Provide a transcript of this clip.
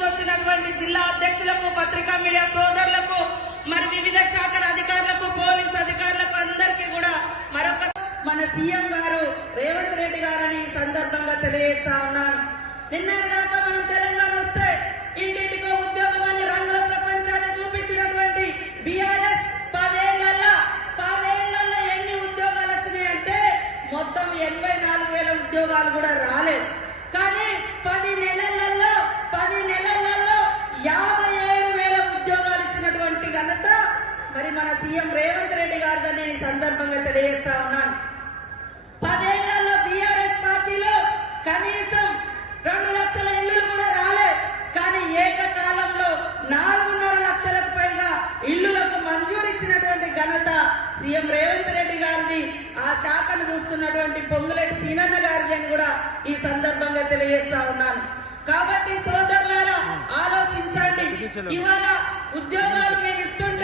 జిల్లా అధ్యక్షులకు పత్రిక మీడియా సోదరులకు మరి వివిధ శాఖల అధికారులకు పోలీస్ అధికారులకు అందరికీ కూడా మరొక మన సీఎం గారు రేవంత్ రెడ్డి గారని ఈ సందర్భంగా తెలియజేస్తా ఉన్నాను. నిన్నటి దాకా మనం తెలంగాణ వస్తే ఇంటింటికో ఉద్యోగం అని రంగుల ప్రపంచాన్ని చూపించినటువంటి బీఆర్ఎస్ పదేళ్ళలో పదేళ్ళలో ఎన్ని ఉద్యోగాలు వచ్చినాయంటే మొత్తం ఎనభై నాలుగు వేల ఉద్యోగాలు కూడా రాలేదు. మరి మన సీఎం రేవంత్ రెడ్డి గారితో నేను ఈ సందర్భంగా తెలియజేస్తా ఉన్నాను. పదేళ్ళలో బీఆర్ఎస్ పార్టీలో కనీసం రెండు లక్షల ఇల్లులు కూడా రాలే. కానీ ఏకకాలంలో నాలుగున్నర లక్షలకు పైగా ఇల్లులకు మంజూరు ఇచ్చినటువంటి ఘనత సీఎం రేవంత్ రెడ్డి గారిది. ఆ శాఖను చూస్తున్నటువంటి పొంగులేటి సీనన్న గారిది అని కూడా ఈ సందర్భంగా తెలియజేస్తా ఉన్నాను. కాబట్టి సోదరులారా ఆలోచించండి. ఇవాళ ఉద్యోగాలు మేము ఇస్తుంటే